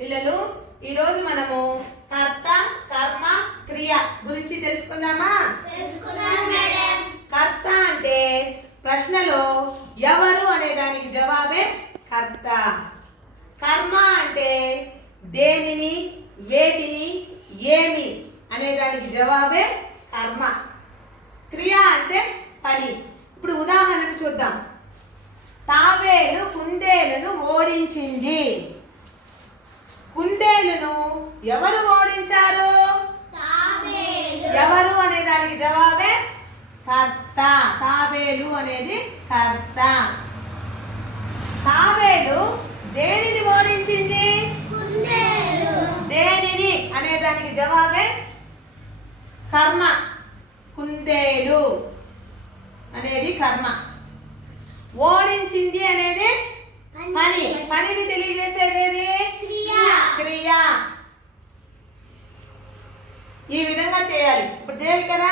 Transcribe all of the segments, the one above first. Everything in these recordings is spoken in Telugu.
పిల్లలు ఈరోజు మనము కర్త కర్మ క్రియ గురించి తెలుసుకుందామా? కర్త అంటే ప్రశ్నలో ఎవరు అనే దానికి జవాబే కర్త. కర్మ అంటే దేనిని వేటిని ఏమి అనే దానికి జవాబే కర్మ. క్రియ అంటే పని. ఇప్పుడు ఉదాహరణకు చూద్దాం. తాబేలు కుందేలును ఓడించింది. ఎవరు ఓడించారు? ఎవరు అనే దానికి జవాబే కర్త. తాబేలు అనేది కర్త. తాబేలు దేనిని ఓడించింది? దేనిని అనే దానికి జవాబే కర్మ. కుందేలు అనేది కర్మ. ఓడించింది అనేది పని. పనిని తెలియజేసేది క్రియ. ఈ విధంగా చేయాలి. ఇప్పుడు దేవి కదా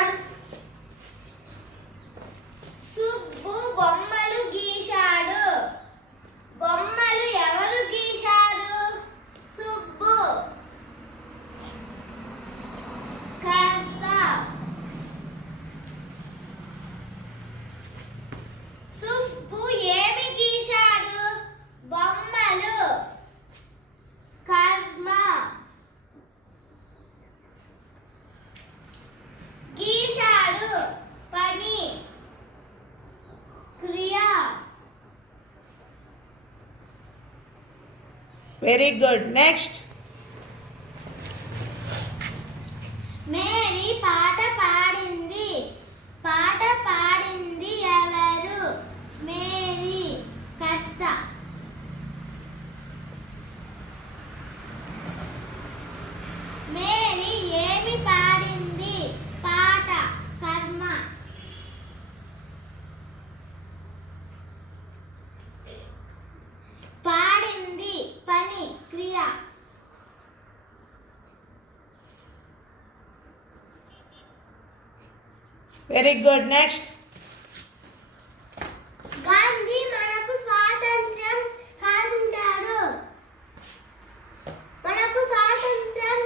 very good next very good next Gandhi మనకు స్వాతంత్ర్యం సాధించాడు. మనకు స్వాతంత్ర్యం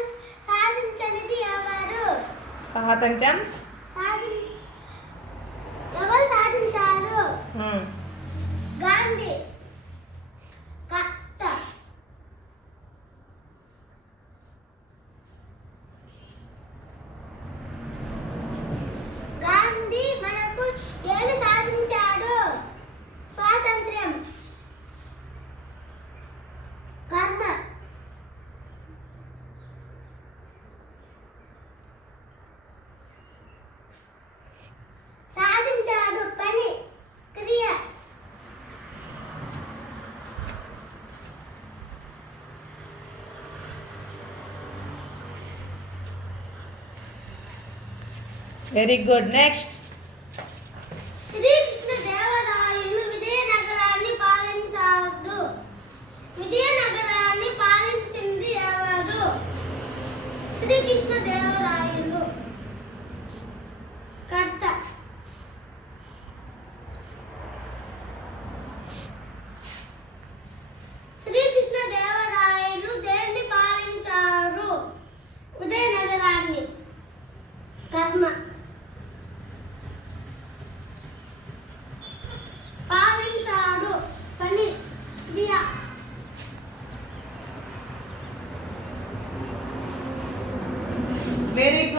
సాధించనిది ఎవరు? స్వాతంత్ర్యం సాధి ఎవరు సాధించారు? Hmm. గాంధీ కర్త గాంధీ మనకు ఏమి సాధించాడు స్వాతంత్ర్యం కర్మ సాధించాడు పని క్రియ very good next Srikrishna Devarayalu విజయనగరాన్ని పాలించాడు. విజయనగరాన్ని పాలించింది ఎవరు? శ్రీకృష్ణ దేవరాయలు కర్త. శ్రీకృష్ణ దేవరాయలు దేన్ని పాలించారు? విజయనగరాన్ని. కర్మ పాలించాడు పని క్రియ వెరీ గుడ్